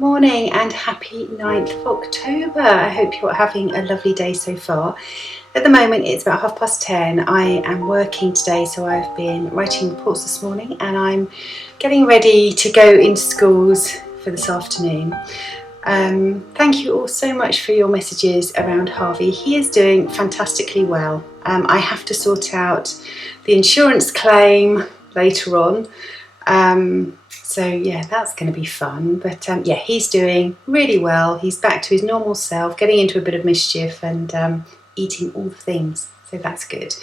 Morning and happy 9th of October. I hope you're having a lovely day so far. At the moment it's about 10:30. I am working today, so I've been writing reports this morning and I'm getting ready to go into schools for this afternoon. Thank you all so much for your messages around Harvey. He is doing fantastically well. I have to sort out the insurance claim later on. So yeah, that's going to be fun, but yeah, he's doing really well. He's back to his normal self, getting into a bit of mischief and eating all the things, so that's good.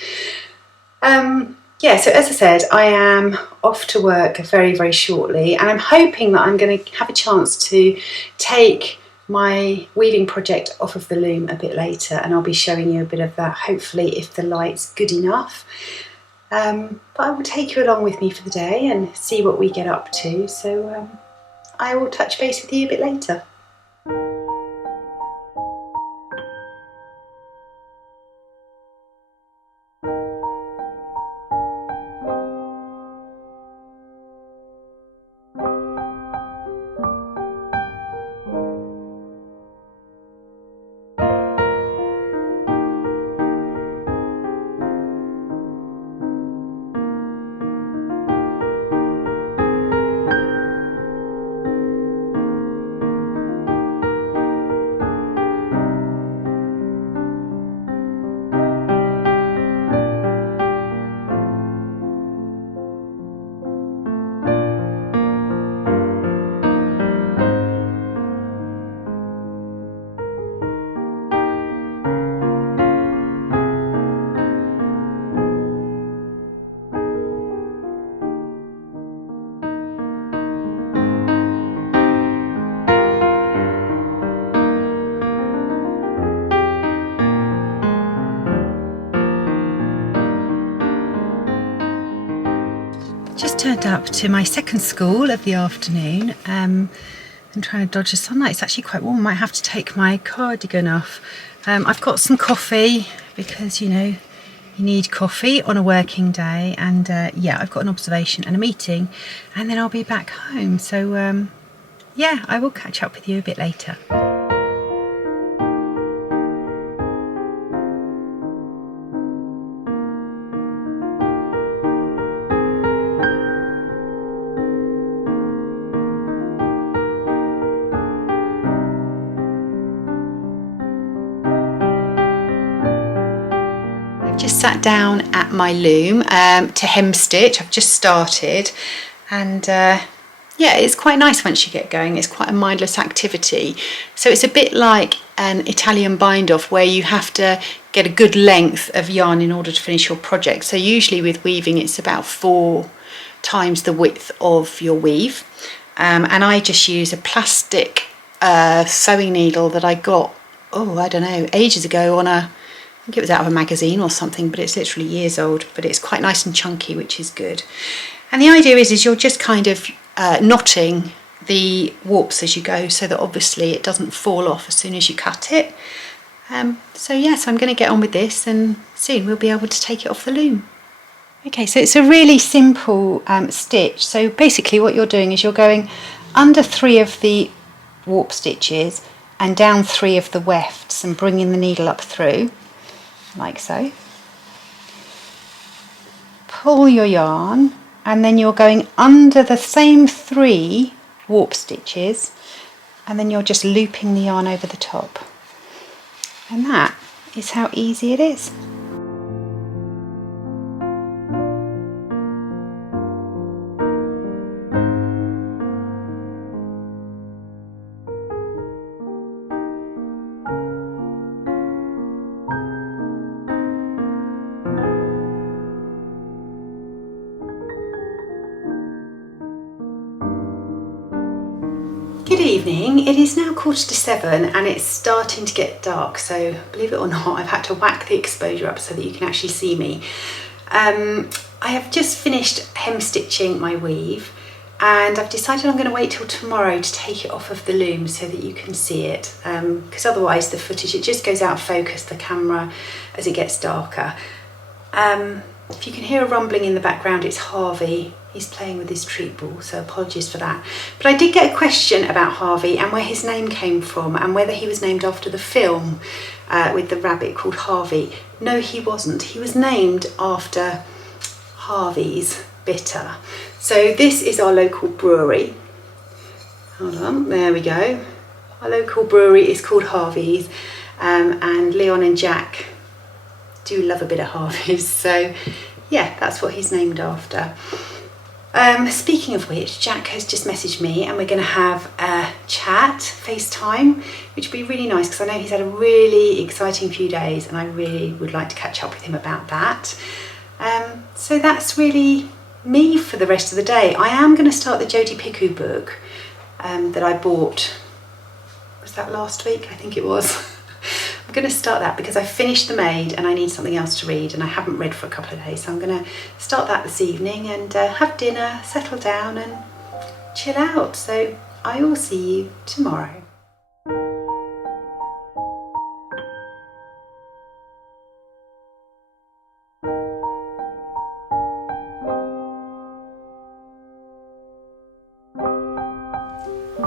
Yeah, so as I said, I am off to work very shortly, and I'm hoping that I'm going to have a chance to take my weaving project off of the loom a bit later, and I'll be showing you a bit of that, hopefully, if the light's good enough. But I will take you along with me for the day and see what we get up to, so I will touch base with you a bit later. Just turned up to my second school of the afternoon. I'm trying to dodge the sunlight. It's actually quite warm. I might have to take my cardigan off. I've got some coffee because, you know, you need coffee on a working day, and yeah, I've got an observation and a meeting, and then I'll be back home. So yeah, I will catch up with you a bit later. Just sat down at my loom to hem stitch. I've just started, and yeah, it's quite nice once you get going. It's quite a mindless activity, so it's a bit like an Italian bind off where you have to get a good length of yarn in order to finish your project. So usually with weaving it's about 4 times the width of your weave, and I just use a plastic sewing needle that I got, oh I don't know, ages ago on a, I think it was out of a magazine or something, but it's literally years old, but it's quite nice and chunky, which is good. And the idea is you're just kind of knotting the warps as you go, so that obviously it doesn't fall off as soon as you cut it. So yeah, so I'm going to get on with this, and soon we'll be able to take it off the loom. Okay, so it's a really simple stitch. So basically what you're doing is you're going under 3 of the warp stitches and down 3 of the wefts and bringing the needle up through, like so. Pull your yarn, and then you're going under the same 3 warp stitches, and then you're just looping the yarn over the top. And that is how easy it is. Good evening. It is now 7:15 and it's starting to get dark, so believe it or not, I've had to whack the exposure up so that you can actually see me. I have just finished hem stitching my weave, and I've decided I'm going to wait till tomorrow to take it off of the loom so that you can see it, because otherwise the footage, it just goes out of focus, the camera, as it gets darker. If you can hear a rumbling in the background, it's Harvey. He's playing with his treat ball, so apologies for that. But I did get a question about Harvey and where his name came from and whether he was named after the film with the rabbit called Harvey. No, he wasn't. He was named after Harvey's bitter. So this is our local brewery. Hold on, there we go. Our local brewery is called Harvey's, and Leon and Jack do love a bit of Harvey's. So yeah, that's what he's named after. Speaking of which, Jack has just messaged me and we're going to have a chat, FaceTime, which would be really nice because I know he's had a really exciting few days and I really would like to catch up with him about that. So that's really me for the rest of the day. I am going to start the Jodie Picoult book that I bought. Was that last week? I think it was. I'm going to start that because I finished The Maid and I need something else to read and I haven't read for a couple of days, so I'm going to start that this evening and have dinner, settle down and chill out. So I will see you tomorrow.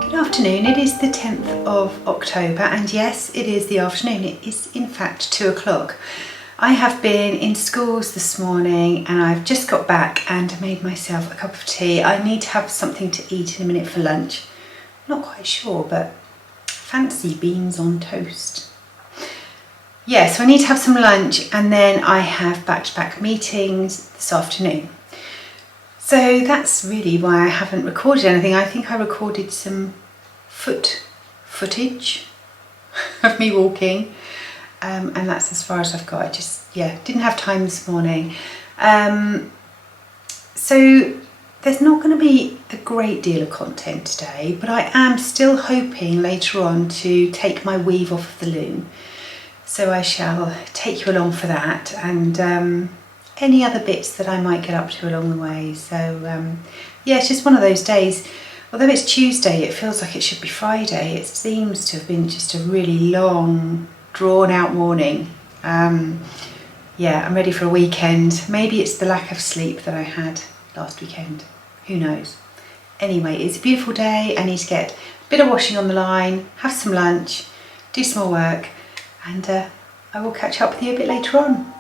Good afternoon, it is the 10th of October and yes, it is the afternoon. It is in fact 2 o'clock. I have been in schools this morning and I've just got back and made myself a cup of tea. I need to have something to eat in a minute for lunch. Not quite sure, but fancy beans on toast. Yeah, so I need to have some lunch and then I have back-to-back meetings this afternoon. So that's really why I haven't recorded anything. I think I recorded some footage of me walking, and that's as far as I've got. I just, didn't have time this morning. So there's not going to be a great deal of content today, but I am still hoping later on to take my weave off of the loom. So I shall take you along for that and any other bits that I might get up to along the way. So it's just one of those days. Although it's Tuesday, it feels like it should be Friday. It seems to have been just a really long, drawn out morning. I'm ready for a weekend. Maybe it's the lack of sleep that I had last weekend. Who knows? Anyway, it's a beautiful day. I need to get a bit of washing on the line, have some lunch, do some more work, and I will catch up with you a bit later on.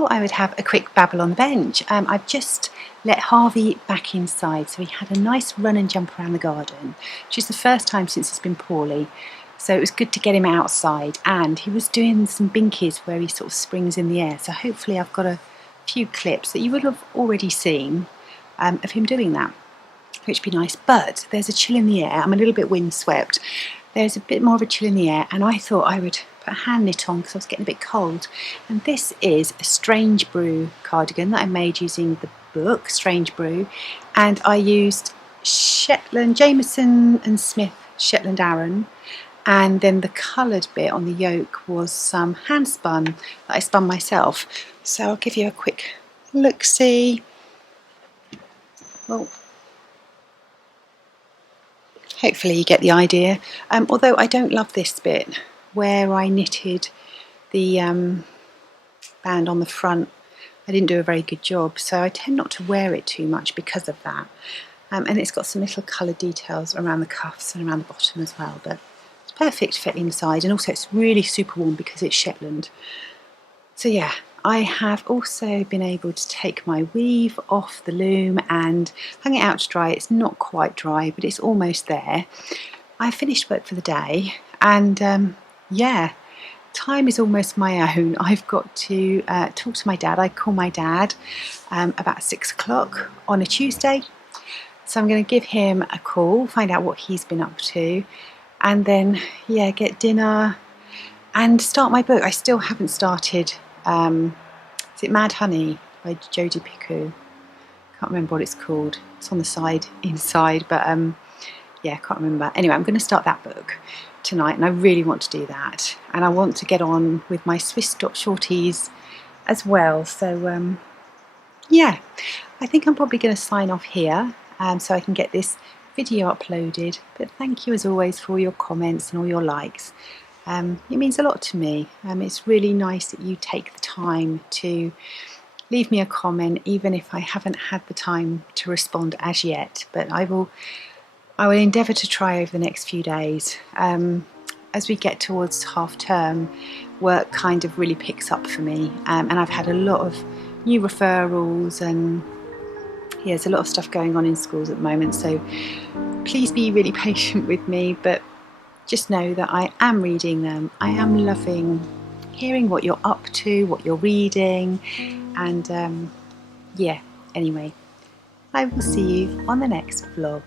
thought I would have a quick babble on the bench. I've just let Harvey back inside, so he had a nice run and jump around the garden, which is the first time since he's been poorly. So it was good to get him outside, and he was doing some binkies where he sort of springs in the air. So hopefully I've got a few clips that you would have already seen of him doing that, which would be nice. But there's a chill in the air. I'm a little bit windswept. There's a bit more of a chill in the air, and I thought I would put a hand knit on because I was getting a bit cold. And this is a Strange Brew cardigan that I made using the book Strange Brew, and I used Shetland Jameson and Smith Shetland Arran, and then the coloured bit on the yoke was some hand spun that I spun myself. So I'll give you a quick look-see. Well, hopefully you get the idea. Although I don't love this bit where I knitted the band on the front. I didn't do a very good job, so I tend not to wear it too much because of that. And it's got some little coloured details around the cuffs and around the bottom as well, but it's perfect for inside, and also it's really super warm because it's Shetland. So yeah, I have also been able to take my weave off the loom and hang it out to dry. It's not quite dry, but it's almost there. I finished work for the day, and yeah, time is almost my own. I've got to talk to my dad. I call my dad about 6 o'clock on a Tuesday. So I'm going to give him a call, find out what he's been up to, and then, yeah, get dinner and start my book. I still haven't started, is it Mad Honey by Jodie Picoult? Can't remember what it's called. It's on the side, inside, but yeah, can't remember. Anyway, I'm going to start that book tonight, and I really want to do that. And I want to get on with my Swiss dot shorties as well. So, yeah, I think I'm probably going to sign off here. So I can get this video uploaded. But thank you as always for all your comments and all your likes. It means a lot to me. It's really nice that you take the time to leave me a comment, even if I haven't had the time to respond as yet. But I will endeavour to try over the next few days. As we get towards half term, work kind of really picks up for me, and I've had a lot of new referrals, and yeah, there's a lot of stuff going on in schools at the moment, so please be really patient with me, but just know that I am reading them. I am loving hearing what you're up to, what you're reading, and yeah, anyway, I will see you on the next vlog.